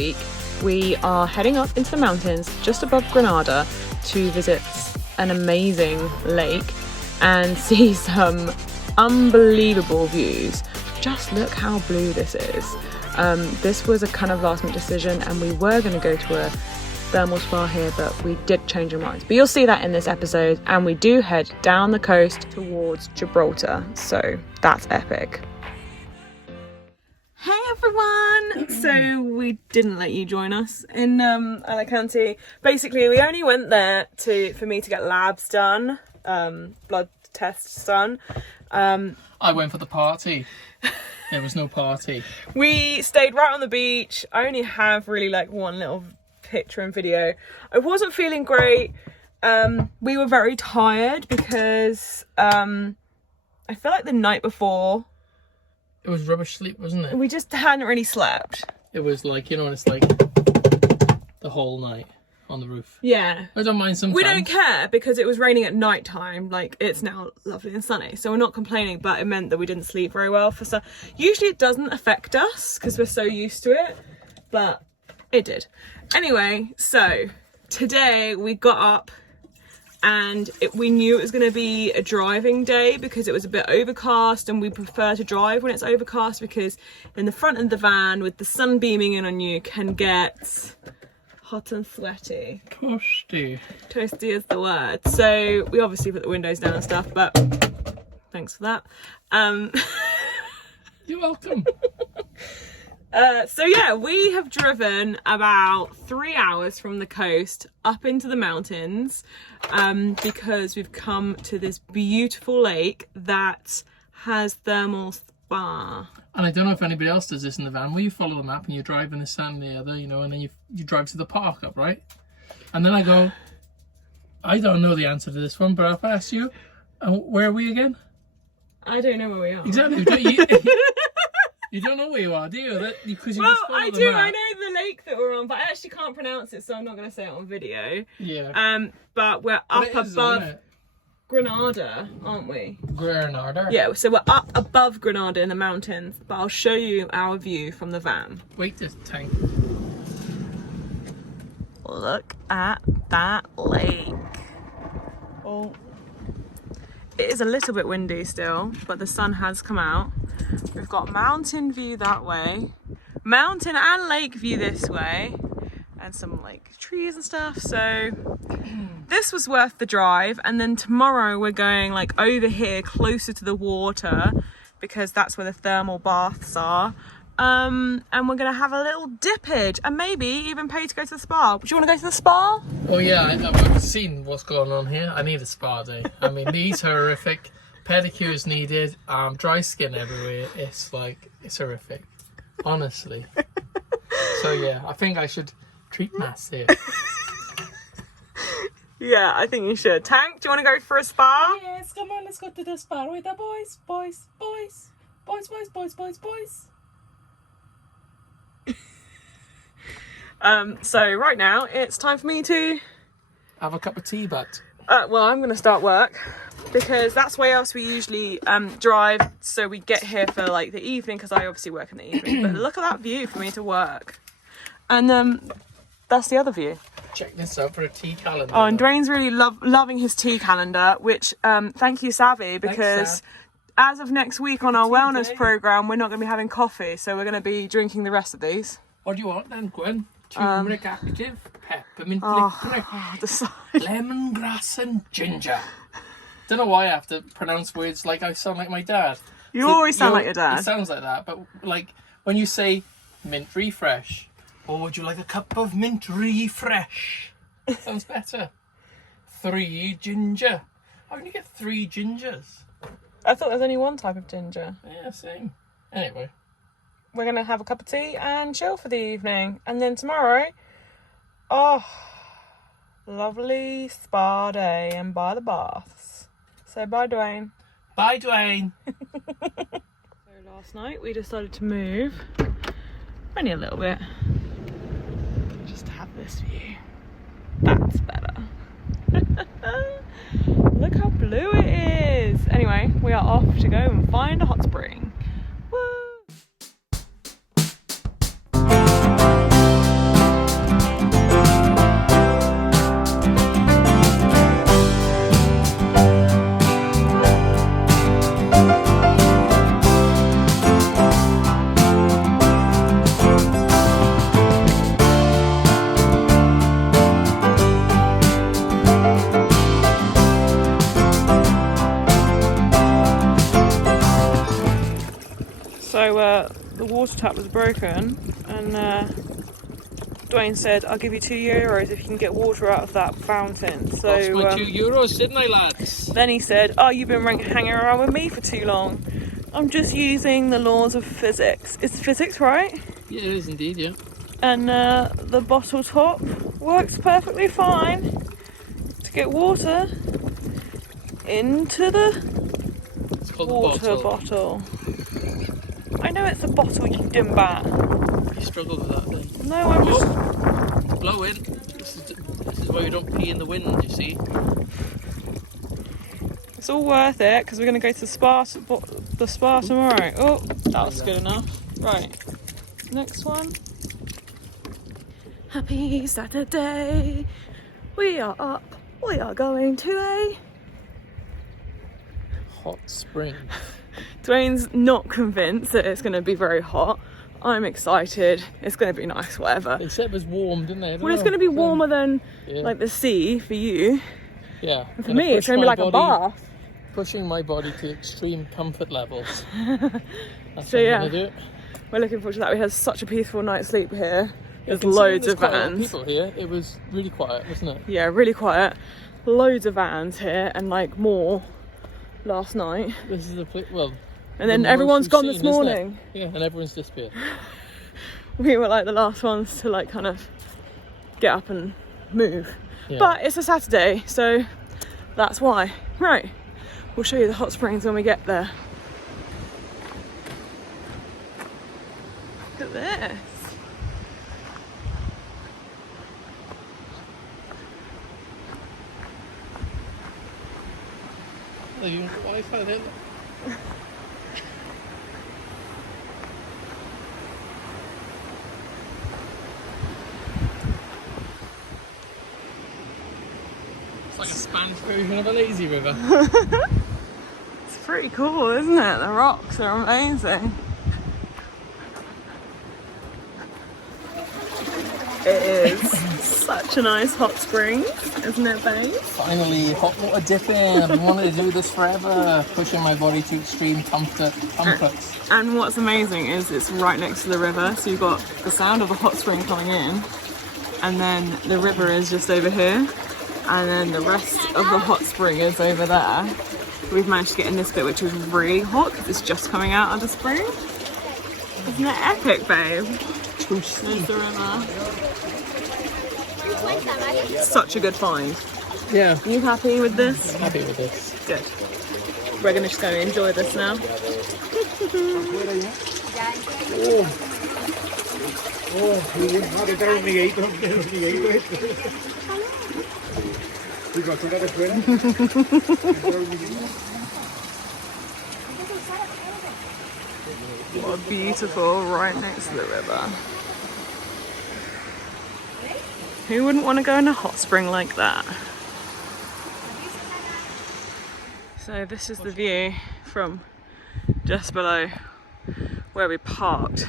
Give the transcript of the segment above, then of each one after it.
week, we are heading up into the mountains just above Granada to visit an amazing lake and see some unbelievable views. Just look how blue this is. This was a kind of last minute decision, and we were going to go to a thermal spa here, but we did change our minds. But you'll see that in this episode, and we do head down the coast towards Gibraltar, so that's epic. Hey everyone! So we didn't let you join us in Alicante. Basically, we only went there for me to get labs done, blood tests done. I went for the party. There was no party. We stayed right on the beach. I only have really like one little picture and video. I wasn't feeling great. We were very tired because I feel like the night before it was rubbish sleep, wasn't it? We just hadn't really slept. It was like, you know, it's like the whole night on the roof. Yeah. I don't mind sometimes. We don't care because it was raining at night time. Like, it's now lovely and sunny, so we're not complaining, but it meant that we didn't sleep very well for stuff. Usually it doesn't affect us because we're so used to it, but it did. Anyway, so today we got up and we knew it was going to be a driving day because it was a bit overcast, and we prefer to drive when it's overcast because in the front of the van with the sun beaming in on you can get hot and sweaty. Toasty. Toasty is the word. So we obviously put the windows down and stuff, but thanks for that. You're welcome. So yeah, we have driven about 3 hours from the coast up into the mountains because we've come to this beautiful lake that has thermal spa. And I don't know if anybody else does this in the van, where you follow the map and you drive in this and the other, you know, and then you drive to the park up, right? And then I go, I don't know the answer to this one, but I'll ask you, where are we again? I don't know where we are. Exactly. You don't know where you are, do you? Because you just follow the map. I know the lake that we're on, but I actually can't pronounce it, so I'm not going to say it on video. Yeah. But we're up above Granada, aren't we? Granada. Yeah, so we're up above Granada in the mountains, but I'll show you our view from the van. Wait this tank. Look at that lake. Oh, it is a little bit windy still, but the sun has come out. We've got mountain view that way, mountain and lake view this way, and some like trees and stuff. So this was worth the drive. And then tomorrow we're going like over here closer to the water because that's where the thermal baths are. And we're gonna have a little dippage and maybe even pay to go to the spa. Do you want to go to the spa? Oh yeah, I've seen what's going on here. I need a spa day. I mean, these are horrific. Pedicures needed, dry skin everywhere. It's horrific, honestly. So yeah, I think I should treat myself. Yeah, I think you should. Tank, do you want to go for a spa? Yes, come on, let's go to the spa with the boys. So right now it's time for me to have a cup of tea, but well, I'm going to start work because that's where else we usually drive. So we get here for like the evening because I obviously work in the evening. But look at that view for me to work. And that's the other view. Check this out for a tea calendar. Oh, and Dwayne's really loving his tea calendar, which thank you, Savvy, because as of next week on our wellness program, we're not going to be having coffee. So we're going to be drinking the rest of these. What do you want then, Gwen? Turmeric active, peppermint licorice, lemongrass and ginger. Don't know why I have to pronounce words like I sound like my dad. You always sound like your dad. It sounds like that, but like when you say mint refresh, or would you like a cup of mint refresh? Sounds better. 3 ginger. How can you get 3 gingers? I thought there's only one type of ginger. Yeah, same. Anyway. We're going to have a cup of tea and chill for the evening. And then tomorrow, oh, lovely spa day and by the baths. So bye, Dwayne. Bye, Dwayne. So last night we decided to move, only a little bit, just to have this view. That's better. Look how blue it is. Anyway, we are off to go and find a hot spring. Woo! water tap was broken, and Dwayne said, I'll give you €2 if you can get water out of that fountain. So Lost my €2, didn't I, lads? then he said, oh, you've been hanging around with me for too long. I'm just using the laws of physics. Is physics right? Yeah, it is indeed, yeah. And the bottle top works perfectly fine to get water into the It's called water the bottle. I know it's a bottle, you dimbat. You struggled with that then. No, I'm just... Blow in. This is why you don't pee in the wind, you see. It's all worth it because we're going to go to the spa tomorrow. Oh, that was good enough. Right, next one. Happy Saturday. We are up. We are going to a... Hot spring. Dwayne's not convinced that it's going to be very hot. I'm excited. It's going to be nice, whatever. They said it was warm, didn't they? Well, it's going to be warmer than like the sea for you. Yeah. And for me, it's going to be like a bath. Pushing my body to extreme comfort levels. That's So what yeah, I'm gonna do. We're looking forward to that. We had such a peaceful night's sleep here. There's loads of quite a lot vans. People here. It was really quiet, wasn't it? Yeah, really quiet. Loads of vans here, and like more last night. This is the well. And then everyone's gone this morning. Yeah, and everyone's disappeared. We were like the last ones to like kind of get up and move. Yeah. But it's a Saturday, so that's why. Right, we'll show you the hot springs when we get there. Look at this. You got Wi-Fi there. It's like a Spanish version of a lazy river. It's pretty cool, isn't it? The rocks are amazing. It is such a nice hot spring, isn't it, babe? Finally, hot water dipping. I've been wanting to do this forever. Pushing my body to extreme comfort. And what's amazing is it's right next to the river, so you've got the sound of the hot spring coming in, and then the river is just over here, and then the rest of the hot spring is over there. We've managed to get in this bit, which is really hot because it's just coming out of the spring. Isn't it epic, babe? There's the river. Such a good find. Yeah. Are you happy with this? Happy with this. Good. We're going to just go and enjoy this now. What beautiful, right next to the river. Who wouldn't want to go in a hot spring like that? So this is the view from just below where we parked.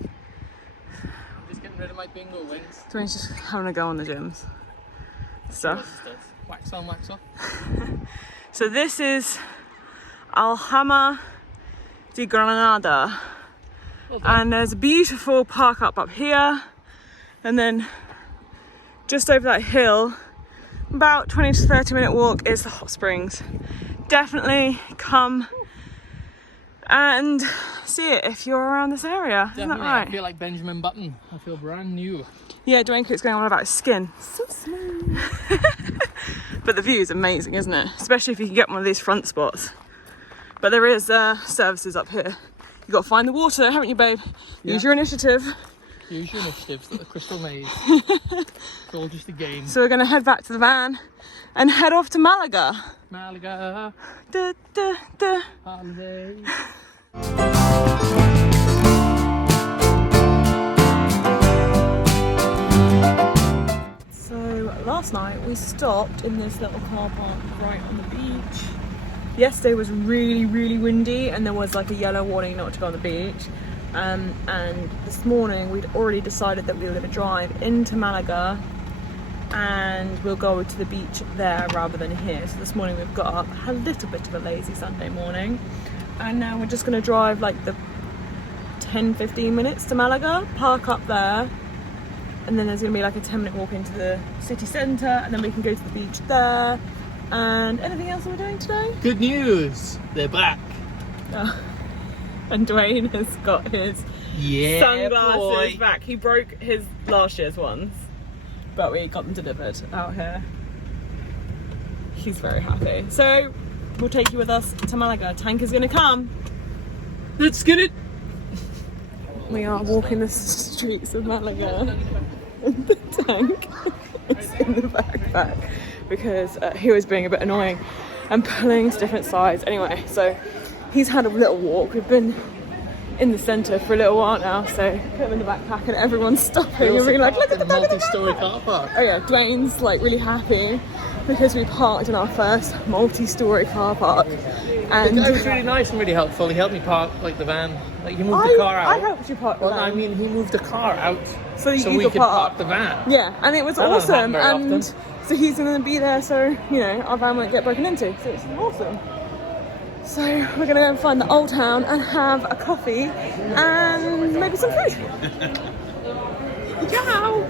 I'm just getting rid of my bingo wings. Dwayne's just having a go on the gyms stuff. Wax on, wax off. So this is Alhama de Granada. And there's a beautiful park up here, and then just over that hill, about 20 to 30 minute walk, is the hot springs. Definitely come and see it if you're around this area. Definitely. Isn't that right? I feel like Benjamin Button. I feel brand new. Yeah, Dwayne keeps going on about his skin. So smooth. But the view is amazing, isn't it? Especially if you can get one of these front spots. But there is services up here. You've got to find the water, haven't you, babe? Yeah. Use your initiative. Use your initiatives at the Crystal Maze. It's all just a game. So we're going to head back to the van and head off to Malaga. Malaga. Da, da, da. Holiday. So last night we stopped in this little car park right on the beach. Yesterday was really, really windy and there was like a yellow warning not to go on the beach. And this morning we'd already decided that we were going to drive into Malaga and we'll go to the beach there rather than here. So this morning we've got up, had a little bit of a lazy Sunday morning, and now we're just going to drive like the 10-15 minutes to Malaga, park up there, and then there's going to be like a 10-minute walk into the city centre, and then we can go to the beach there. And anything else we're doing today? Good news, they're back. Oh. And Dwayne has got his sunglasses boy. back. He broke his last year's ones, but we got them delivered out here. He's very happy. So we'll take you with us to Malaga. Tank is going to come. Let's get it. We are walking the streets of Malaga. And the Tank is in the backpack because he was being a bit annoying and pulling to different sides. Anyway, so he's had a little walk. We've been in the centre for a little while now, so put him in the backpack and everyone's stopping and being like, look at the back of the multi-story backpack. car park. Oh yeah, Dwayne's like really happy because we parked in our first multi-story car park. And It was really nice and really helpful. He helped me park like the van. Like he moved the car out. I helped you park the Well, van. I mean, he moved the car out so we could park the van. Yeah, and it was That doesn't awesome. happen very And often. so he's going to be there, so you know our van won't get broken into. So it's awesome. So we're going to go and find the old town and have a coffee and maybe some food. Ciao.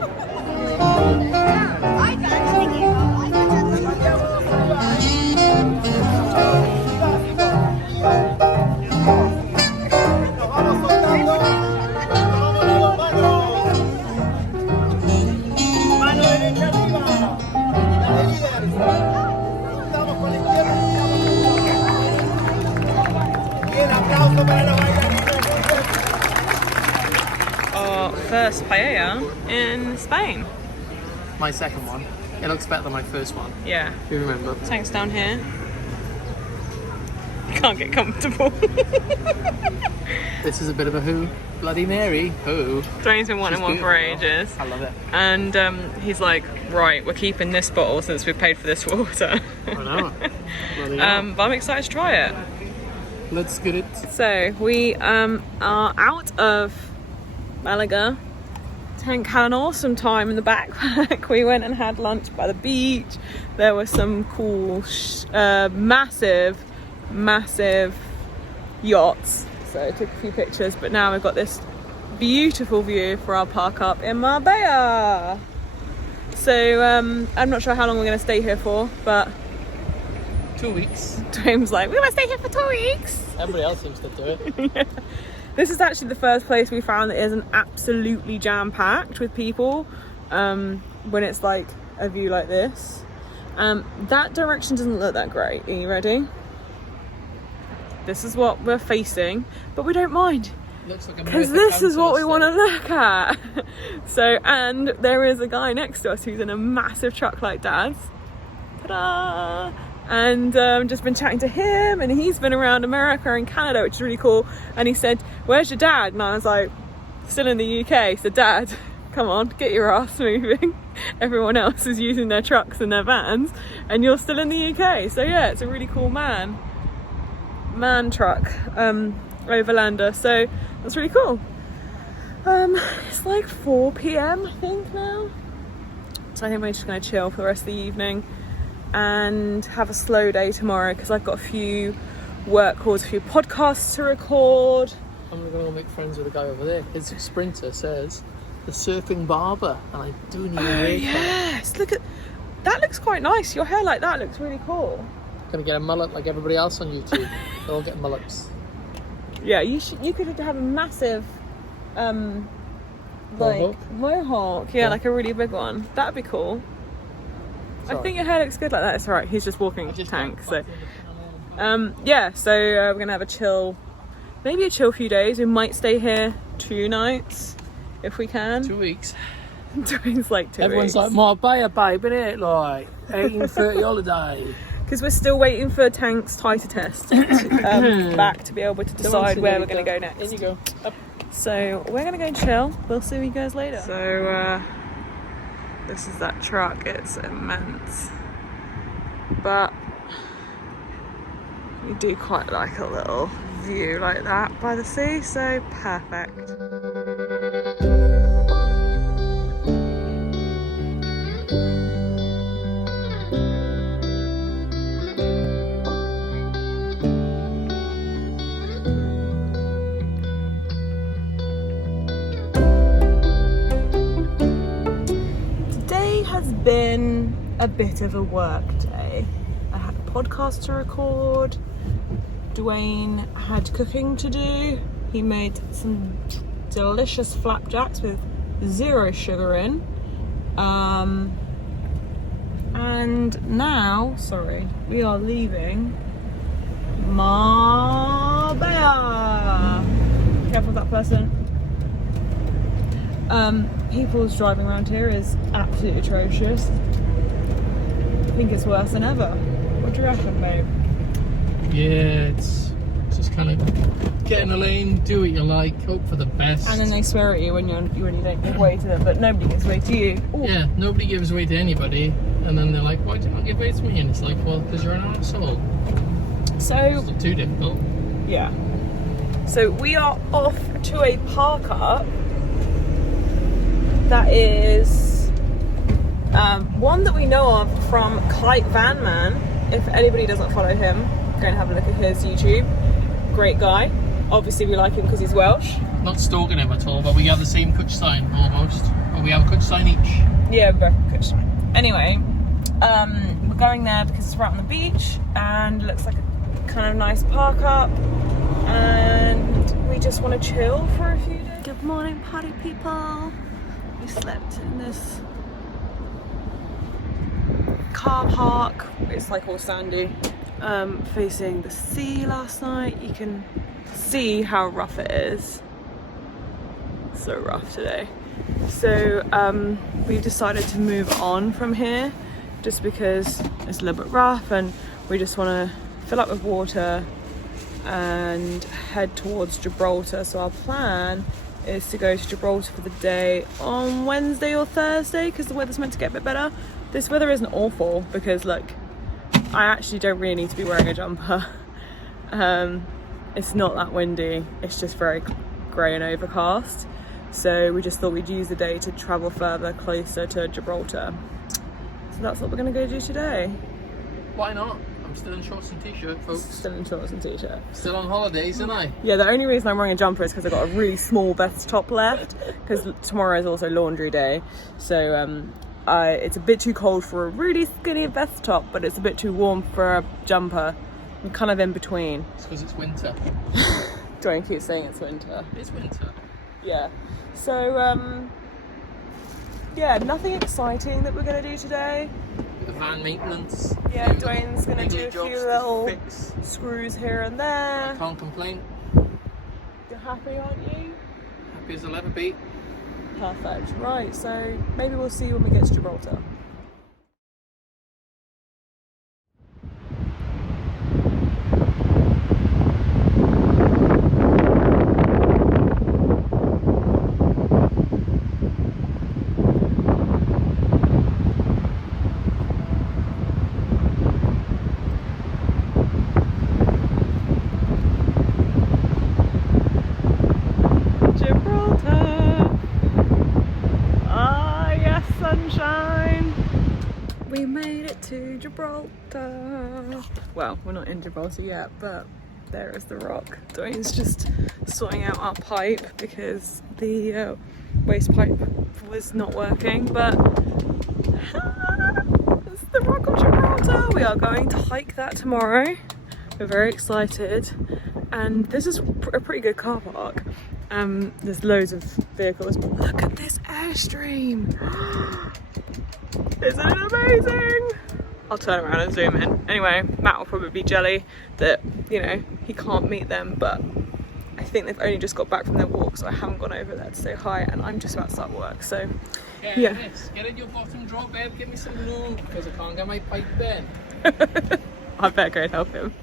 Our first paella in Spain. My second one. It looks better than my first one. Yeah. If you remember. Tank's down here. Can't get comfortable. This is a bit of a who. Bloody Mary. Who. Dwayne's been wanting She's one for beautiful. ages. I love it. And he's like, right, we're keeping this bottle since we paid for this water. I know. Bloody hell. But I'm excited to try it. Let's get it. So we are out of Malaga. Tank had an awesome time in the backpack. We went and had lunch by the beach. There were some cool, massive yachts. So I took a few pictures, but now we've got this beautiful view for our park up in Marbella. So I'm not sure how long we're going to stay here for, but 2 weeks. Dwayne's like, we want to stay here for 2 weeks. Everybody else seems to do it. Yeah. This is actually the first place we found that isn't absolutely jam-packed with people when it's like a view like this. That direction doesn't look that great. Are you ready? This is what we're facing, but we don't mind Looks like a because this is what we want to look at. So, and there is a guy next to us who's in a massive truck like Dad's. Ta-da! And just been chatting to him, and he's been around America and Canada, which is really cool. And he said, where's your dad? And I was like, still in the UK. So Dad, come on, get your ass moving. Everyone else is using their trucks and their vans and you're still in the UK. So yeah, it's a really cool man truck overlander, so that's really cool. It's like 4 p.m. I think now, so I think we're just going to chill for the rest of the evening and have a slow day tomorrow because I've got a few work calls, a few podcasts to record. I'm going to go make friends with a guy over there. His sprinter says the surfing barber, and I do need a haircut. Yes, look at that, looks quite nice. Your hair like that looks really cool. Gonna get a mullet like everybody else on YouTube. They all get mullets. Yeah, you could have a massive mohawk. Yeah, like a really big one. That'd be cool. Sorry. I think your hair looks good like that. It's alright, he's just walking Tank. So yeah, so we're gonna have a chill few days. We might stay here 2 nights if we can. 2 weeks. Dwayne's like 2 Everyone's weeks. like, Marbella, babe, innit? Like 1830 holiday. Because we're still waiting for Tank's tighter test back to be able to decide where we're going to go next. In you go. Up. So we're going to go and chill. We'll see you guys later. So this is that truck. It's immense. But we do quite like a little view like that by the sea. So perfect. a bit of a work day. I had a podcast to record. Dwayne had cooking to do. He made some delicious flapjacks with 0 sugar in. And now, we are leaving Marbella. Careful with that person. People's driving around here is absolutely atrocious. I think it's worse than ever. What do you reckon, babe? Yeah, it's just kind of get in the lane, do what you like, hope for the best. And then they swear at you when you don't give way to them, but nobody gives way to you. Ooh. Yeah, nobody gives way to anybody, and then they're like, why do you not give way to me? And it's like, well, because you're an arsehole. So it's not too difficult. Yeah. So we are off to a park up that is one that we know of from Kite Van Man. If anybody doesn't follow him, go and have a look at his YouTube. Great guy. Obviously we like him because he's Welsh. Not stalking him at all, but we have the same Kutch sign almost. Or we have a Kutch sign each. Yeah, both Kutch sign. Anyway, we're going there because it's right on the beach and it looks like a kind of nice park up, and we just want to chill for a few days. Good morning, party people. We slept in this car park. It's like all sandy, facing the sea last night. You can see how rough it is. So rough today. So we've decided to move on from here just because it's a little bit rough, and we just want to fill up with water and head towards Gibraltar. So our plan is to go to Gibraltar for the day on Wednesday or Thursday because the weather's meant to get a bit better. This weather isn't awful because look, I actually don't really need to be wearing a jumper. It's not that windy, it's just very grey and overcast. So we just thought we'd use the day to travel further closer to Gibraltar. So that's what we're going to go do today. Why not? I'm still in shorts and t-shirt, folks. Still in shorts and t-shirt. Still on holidays, aren't I? Yeah, the only reason I'm wearing a jumper is because I've got a really small vest top left, because tomorrow is also laundry day. So it's a bit too cold for a really skinny vest top, but it's a bit too warm for a jumper. I'm kind of in between. It's because it's winter. Don't keep saying it's winter. It's winter. Yeah. So, yeah, nothing exciting that we're going to do today. The van maintenance. Yeah, Dwayne's going to do a few little screws here and there. I can't complain. You're happy, aren't you? Happy as I'll ever be. Perfect. Right, so maybe we'll see you when we get to Gibraltar. We made it to Gibraltar. Well, we're not in Gibraltar yet, but there is the rock. Dwayne's just sorting out our pipe because the waste pipe was not working, but it's the rock of Gibraltar. We are going to hike that tomorrow. We're very excited, and this is a pretty good car park. There's loads of vehicles, but look at this airstream. Isn't it amazing? I'll turn around and zoom in. Anyway, Matt will probably be jelly that, you know, he can't meet them, but I think they've only just got back from their walk, so I haven't gone over there to say hi, and I'm just about to start work, so yeah. Get in your bottom drawer, babe, give me some lube, because I can't get my pipe in. I better go and help him.